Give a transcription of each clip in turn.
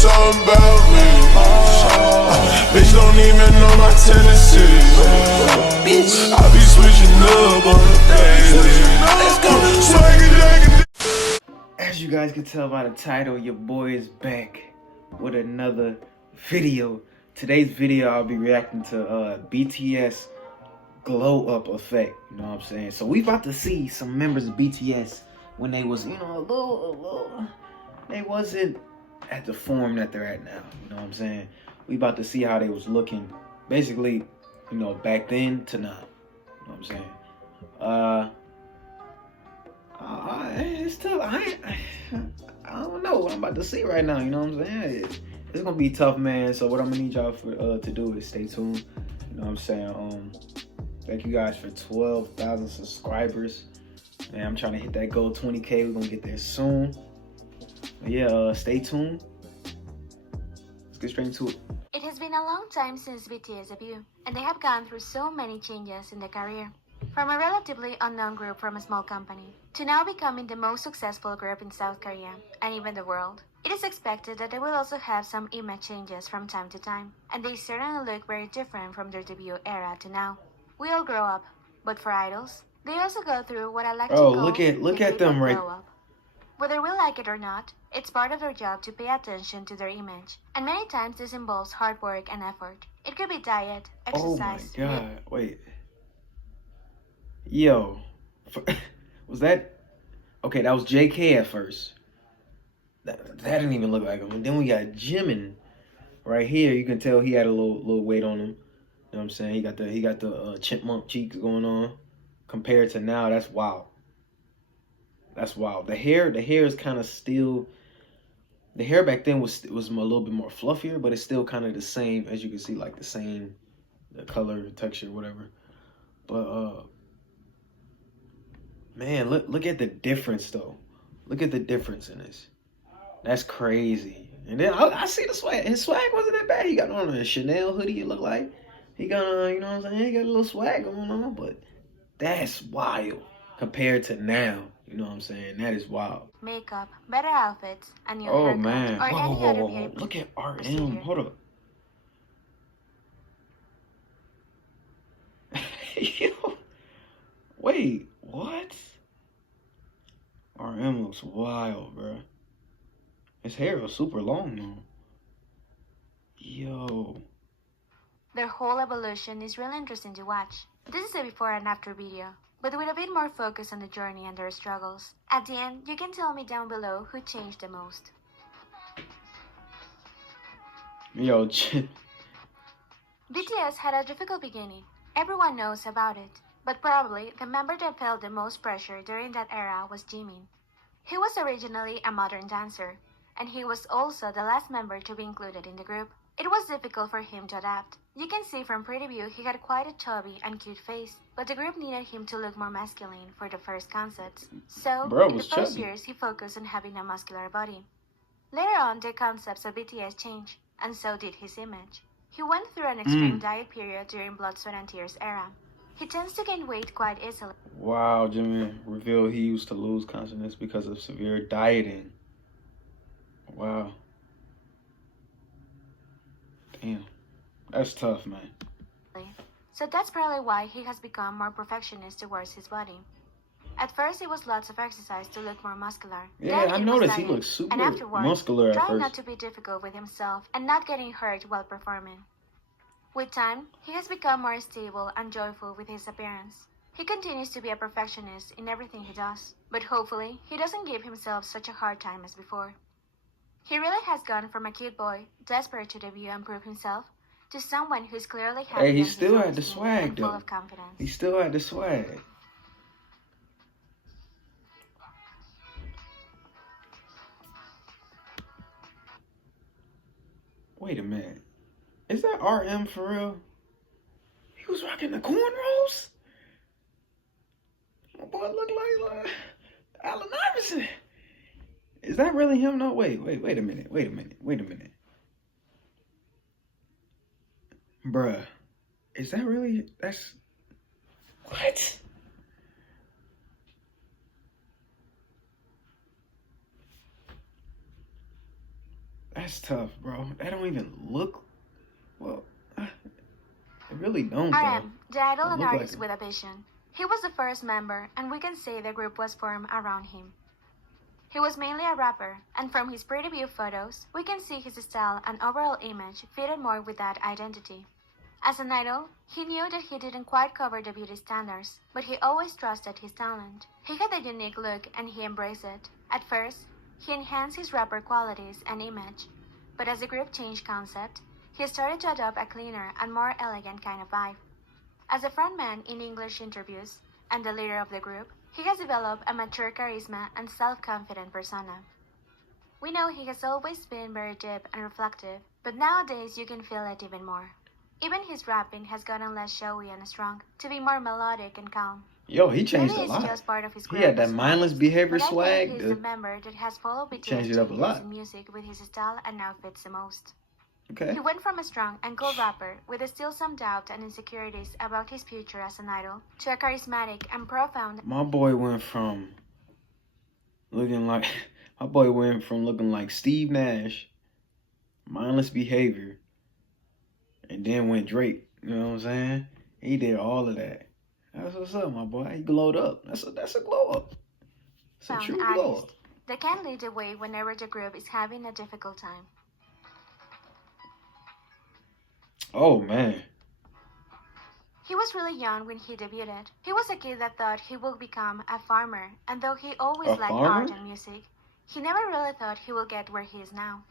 something about me. Bitch don't even know my tendencies. I be switching up on the daily. Let's go. Swaggy jacket. As you guys can tell by the title, your boy is back with another video. Today's video, I'll be reacting to BTS glow up effect. You know what I'm saying? So we about to see some members of BTS when they was, a little, they wasn't at the form that they're at now. You know what I'm saying? We about to see how they was looking, basically, back then to now. You know what I'm saying? It's tough. I don't know what I'm about to see right now. You know what I'm saying? It's gonna be tough, man. So what I'm gonna need y'all to do is stay tuned. You know what I'm saying? Thank you guys for 12,000 subscribers. Man, I'm trying to hit that goal 20K. We're gonna get there soon. But yeah, stay tuned. Let's get straight into it. It has been a long time since BTS debut, and they have gone through so many changes in their career. From a relatively unknown group from a small company, to now becoming the most successful group in South Korea, and even the world. It is expected that they will also have some image changes from time to time, and they certainly look very different from their debut era to now. We all grow up, but for idols, they also go through what I like to call look at them right. glow up. Whether we like it or not, it's part of their job to pay attention to their image, and many times this involves hard work and effort. It could be diet, exercise. Oh my god, wait. Yo, was that okay? That was JK at first. That didn't even look like him. And then we got Jimin right here. You can tell he had a little weight on him. You know what I'm saying? He got the chipmunk cheeks going on. Compared to now, that's wild. That's wild. The hair is kind of still. The hair back then was a little bit more fluffier, but it's still kind of the same, as you can see, like the color, texture, whatever. But man, look at the difference though. Look at the difference in this. That's crazy. And then I see the swag. His swag wasn't that bad. He got on a Chanel hoodie, it looked like. He got you know what I'm saying? He got a little swag going on, but that's wild compared to now. You know what I'm saying? That is wild. Makeup, better outfits, and new Oh haircut, man. or any other Whoa. beauty Look at RM. procedure. Hold up. Yo. Wait, what? RM looks wild, bro. His hair was super long though. Yo. Their whole evolution is really interesting to watch. This is a before and after video, but with a bit more focus on the journey and their struggles. At the end, you can tell me down below who changed the most. Yo, BTS had a difficult beginning. Everyone knows about it. But probably the member that felt the most pressure during that era was Jimin. He was originally a modern dancer, and he was also the last member to be included in the group. It was difficult for him to adapt. You can see from preview he had quite a chubby and cute face, but the group needed him to look more masculine for the first concerts. So, in the first years he focused on having a muscular body. Later on, the concepts of BTS changed, and so did his image. He went through an extreme diet period during Blood, Sweat and Tears era. He tends to gain weight quite easily. Wow, Jimin revealed he used to lose consciousness because of severe dieting. Wow. Damn. That's tough, man. So that's probably why he has become more perfectionist towards his body. At first, it was lots of exercise to look more muscular. Yeah, I noticed he looked super muscular at first. Trying not to be difficult with himself and not getting hurt while performing. With time, he has become more stable and joyful with his appearance. He continues to be a perfectionist in everything he does, but hopefully, he doesn't give himself such a hard time as before. He really has gone from a cute boy, desperate to debut and prove himself, to someone who's clearly happy. Hey, he still had the swag though. Full of confidence. He still had the swag. Wait a minute. Is that RM for real? He was rocking the cornrows? My boy looked like Allen Iverson. Is that really him? No, wait a minute. Bruh. Is that really, that's, what? That's That's tough, bro. That don't even look well. It really don't, though. RM, the idol Don't and look like artist him. with a vision. He was the first member, and we can say the group was formed around him. He was mainly a rapper, and from his pre-debut photos, we can see his style and overall image fitted more with that identity. As an idol, he knew that he didn't quite cover the beauty standards, but he always trusted his talent. He had a unique look and he embraced it. At first, he enhanced his rapper qualities and image, but as the group changed concept, he started to adopt a cleaner and more elegant kind of vibe. As a frontman in English interviews and the leader of the group, he has developed a mature charisma and self-confident persona. We know he has always been very deep and reflective, but nowadays you can feel it even more. Even his rapping has gotten less showy and strong, to be more melodic and calm. Yo, he changed Maybe a it's lot. just part of his He had that growth mindless as an behavior artist, but I think swag. he's the member that has followed BTS changed it up a changes lot. in music with his style and now fits the most. Okay. He went from a strong and cool rapper with still some doubt and insecurities about his future as an idol to a charismatic and profound. My boy went from looking like Steve Nash, mindless behavior, and then went Drake. You know what I'm saying? He did all of that. That's what's up, my boy. He glowed up. That's a glow up. It's a true glow Artist up. that can lead the way whenever the group is having a difficult time. Oh man. He was really young when he debuted. He was a kid that thought he would become a farmer, and though he always A liked farmer? art and music, he never really thought he would get where he is now.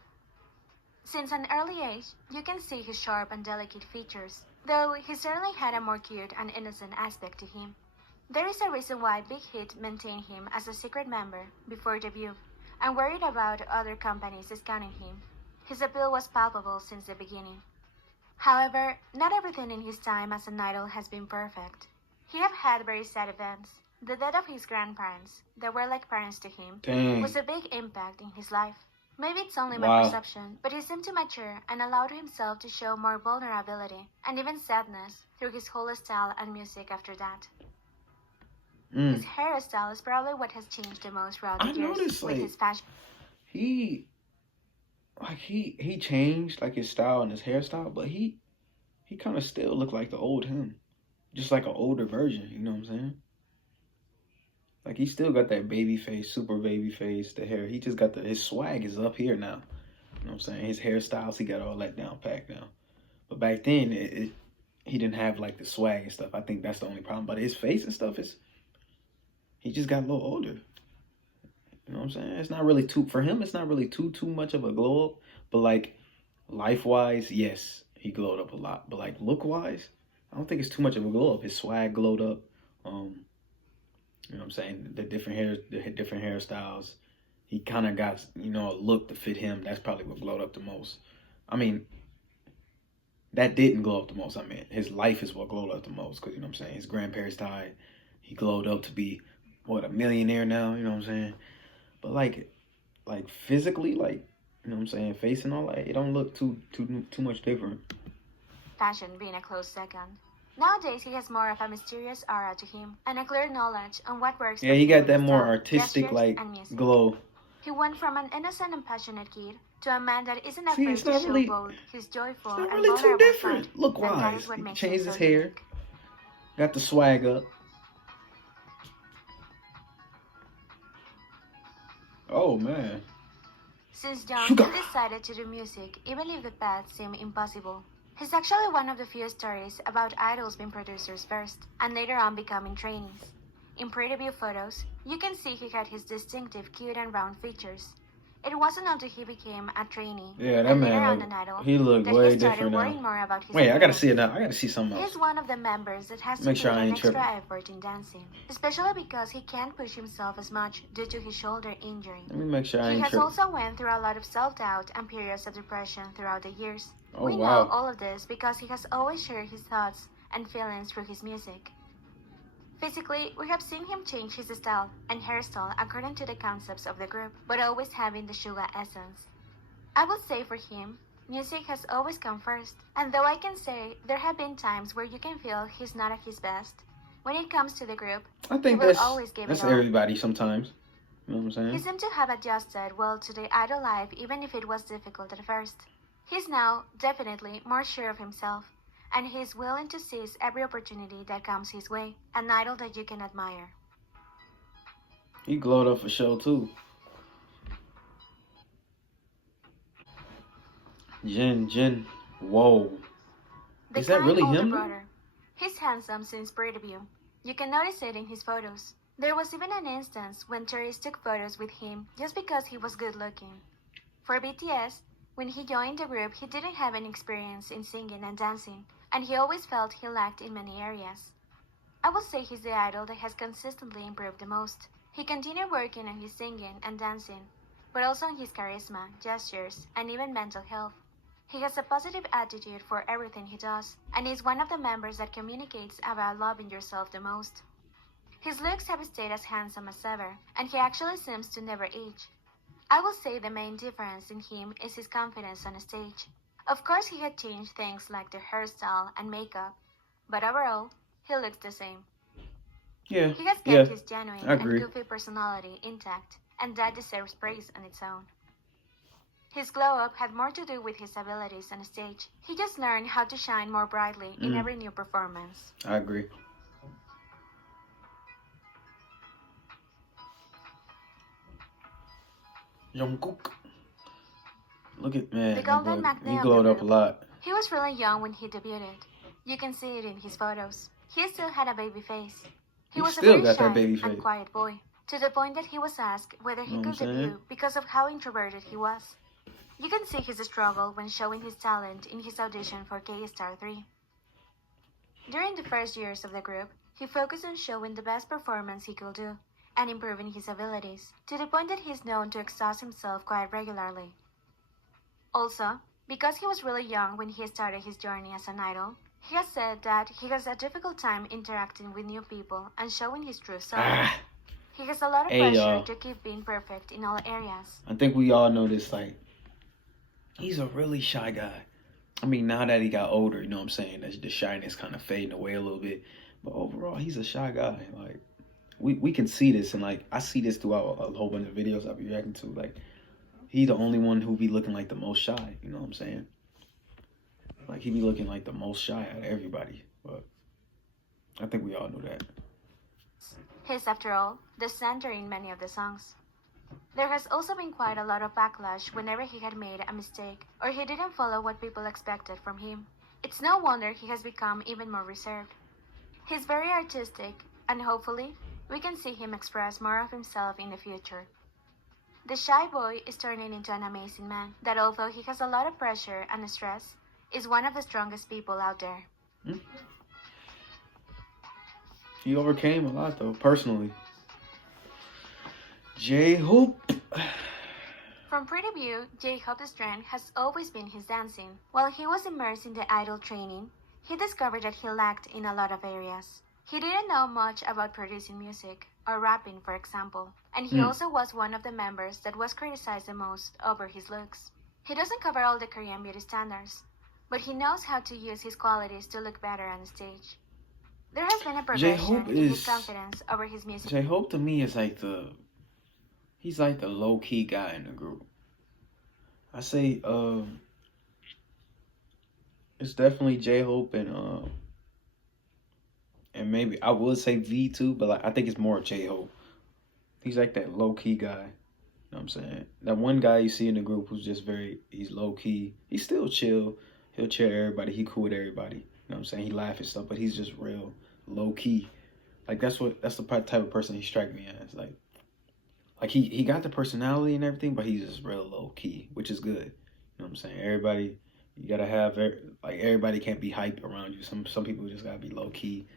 Since an early age, you can see his sharp and delicate features, though he certainly had a more cute and innocent aspect to him. There is a reason why Big Hit maintained him as a secret member before debut, and worried about other companies discounting him. His appeal was palpable since the beginning. However, not everything in his time as an idol has been perfect. He have had very sad events. The death of his grandparents, that were like parents to him, Dang. was a big impact in his life. Maybe it's only Wow. my perception, but he seemed to mature and allowed himself to show more vulnerability and even sadness through his whole style and music after that. His hairstyle is probably what has changed the most throughout the I years noticed, with like, his fashion. He changed like his style and his hairstyle, but he kind of still looked like the old him, just like an older version. You know what I'm saying? Like he still got that baby face, super baby face. The hair, he just got his swag is up here now. You know what I'm saying? His hairstyles, he got all that down packed now. But back then, he didn't have like the swag and stuff. I think that's the only problem. But his face and stuff he just got a little older. You know what I'm saying? It's not really for him. It's not really too much of a glow up. But like life wise, yes, he glowed up a lot. But like look wise, I don't think it's too much of a glow up. His swag glowed up. You know what I'm saying? The different hairstyles. He kind of got, a look to fit him. That's probably what glowed up the most. I mean, that didn't glow up the most. I mean, his life is what glowed up the most. Because, you know what I'm saying? His grandparents died. He glowed up to be, a millionaire now. You know what I'm saying? But like physically, like, you know what I'm saying? Face and all that, it don't look too much different. Fashion being a close second. Nowadays, he has more of a mysterious aura to him and a clear knowledge on what works. Yeah, for he him got with that his more style, artistic, gestures, like, and music. glow. He went from an innocent and passionate kid to a man that isn't See, afraid it's to not show really- both his joyful It's not and really too vulnerable different. side, Look and that wise. is what He makes changed him his so hair. unique. Got the swag up. Oh, man. Since young, Suga. he decided to do music, even if the path seemed impossible. He's actually one of the few stories about idols being producers first, and later on becoming trainees. In pre-debut photos, you can see he had his distinctive cute and round features. It wasn't until he became a trainee, Yeah, that and later on man, an idol, he looked that way he started different worrying now. more about his Wait, I gotta appearance. see it now. I gotta see something else. He's one of the members that has to Make put sure I an ain't extra tripping. effort in dancing, especially because he can't push himself as much due to his shoulder injury. Let me make sure I He ain't has tripping. also went through a lot of self-doubt and periods of depression throughout the years. Oh, We wow. know all of this because he has always shared his thoughts and feelings through his music. Physically, we have seen him change his style and hairstyle according to the concepts of the group, but always having the Suga essence. I would say for him, music has always come first, and though I can say there have been times where you can feel he's not at his best, when it comes to the group, I he think will that's always give that's it all. everybody sometimes. You know what I'm He saying? seemed to have adjusted well to the idol life even if it was difficult at first. He's now definitely more sure of himself, and he's willing to seize every opportunity that comes his way, an idol that you can admire. He glowed up for show too. Jin. Whoa. The Is that kind really older him though? brother. He's handsome since pre-debut. You can notice it in his photos. There was even an instance when tourists took photos with him just because he was good looking. For BTS, when he joined the group, he didn't have any experience in singing and dancing, and he always felt he lacked in many areas. I would say he's the idol that has consistently improved the most. He continued working on his singing and dancing, but also on his charisma, gestures, and even mental health. He has a positive attitude for everything he does, and is one of the members that communicates about loving yourself the most. His looks have stayed as handsome as ever, and he actually seems to never age. I will say the main difference in him is his confidence on stage. Of course, he had changed things like the hairstyle and makeup, but overall, he looks the same. Yeah. He has Yeah. kept his genuine I and agree. goofy personality intact, and that deserves praise on its own. His glow-up had more to do with his abilities on stage. He just learned how to shine more brightly in every new performance. I agree. Jungkook. Look at man. The golden He magnet of glowed the up a group. lot. He was really young when he debuted. You can see it in his photos. He still had a baby face. He He was a still very got that shy baby and face. quiet boy, to the point that he was asked whether he Know what I'm could saying? debut because of how introverted he was. You can see his struggle when showing his talent in his audition for K-Star 3. During the first years of the group, he focused on showing the best performance he could do and improving his abilities, to the point that he is known to exhaust himself quite regularly. Also, because he was really young when he started his journey as an idol, he has said that he has a difficult time interacting with new people and showing his true self. Ah. He has a lot of Hey, pressure y'all. to keep being perfect in all areas. I think we all know this. Like, he's a really shy guy. I mean, now that he got older, you know what I'm saying? The shyness kind of fading away a little bit. But overall, he's a shy guy. Like, we can see this, and like I see this throughout a whole bunch of videos I be reacting to. Like, he's the only one who be looking like the most shy. You know what I'm saying? Like, he be looking like the most shy out of everybody. But I think we all know that. He's, after all, the center in many of the songs. There has also been quite a lot of backlash whenever he had made a mistake or he didn't follow what people expected from him. It's no wonder he has become even more reserved. He's very artistic, and hopefully, we can see him express more of himself in the future. The shy boy is turning into an amazing man that, although he has a lot of pressure and stress, is one of the strongest people out there. He overcame a lot though, personally. J-Hope. From pre-debut, J-Hope's strength has always been his dancing. While he was immersed in the idol training, he discovered that he lacked in a lot of areas. He didn't know much about producing music, or rapping for example, and he also was one of the members that was criticized the most over his looks. He doesn't cover all the Korean beauty standards, but he knows how to use his qualities to look better on stage. There has been a progression in his confidence over his music. J-Hope to me is like he's like the low-key guy in the group. I say it's definitely J-Hope and maybe I would say V too, but like I think it's more J-Hope. He's like that low-key guy. You know what I'm saying? That one guy you see in the group who's just he's low-key. He's still chill. He'll chill everybody. He cool with everybody. You know what I'm saying? He laugh and stuff, but he's just real low-key. Like that's the type of person he strike me as. Like he got the personality and everything, but he's just real low-key, which is good. You know what I'm saying? Everybody, you gotta have like everybody can't be hype around you. Some people just gotta be low-key.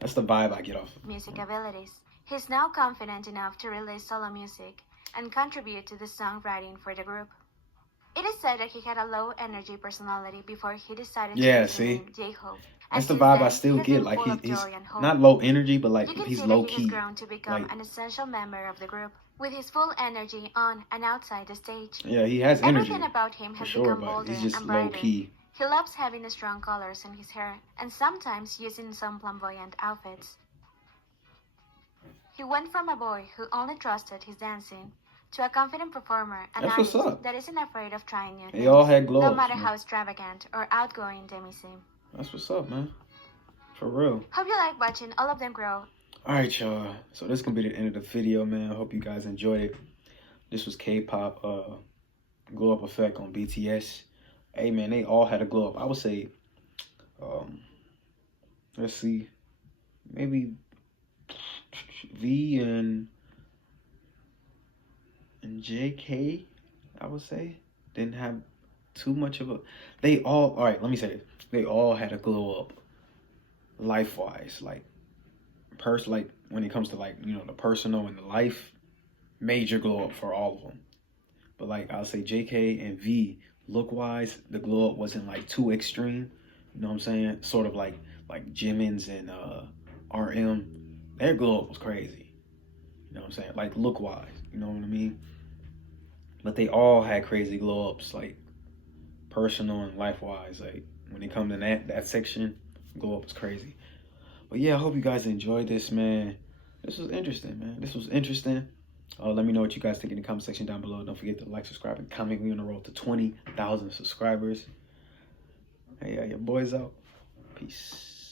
That's the vibe I get off of music abilities. He's now confident enough to release solo music and contribute to the songwriting for the group. It is said that he had a low energy personality before he decided to use the name J-Hope. That's the vibe I still get. Like he's not low energy, but like he's low key. He has grown to become an essential member of the group, with his full energy on and outside the stage. Yeah, he has energy. Everything about him has become bolder he's just and brighter. low key. He loves having strong colors in his hair and sometimes using some flamboyant outfits. He went from a boy who only trusted his dancing to a confident performer, an That's what's artist up. that isn't afraid of trying new They things, all had glow no ups, matter man. how extravagant or outgoing they may seem. That's what's up, man. For real. Hope you like watching all of them grow. Alright, y'all. So this is gonna be the end of the video, man. I hope you guys enjoyed it. This was K-pop glow up effect on BTS. Hey man, they all had a glow up. I would say let's see, maybe V and JK, I would say, didn't have too much of a. They all right. Let me say it. They all had a glow up, life wise, like like when it comes to like the personal and the life, major glow up for all of them. But like I'll say JK and V, look wise, the glow up wasn't like too extreme. You know what I'm saying? Sort of like Jimin's and RM. Their glow up was crazy. You know what I'm saying? Like look wise. You know what I mean? But they all had crazy glow ups, like personal and life wise. Like when it comes to that section, glow up was crazy. But yeah, I hope you guys enjoyed this, man. This was interesting, man. This was interesting. Let me know what you guys think in the comment section down below. Don't forget to like, subscribe, and comment. We're on the road to 20,000 subscribers. Hey, your boys out. Peace.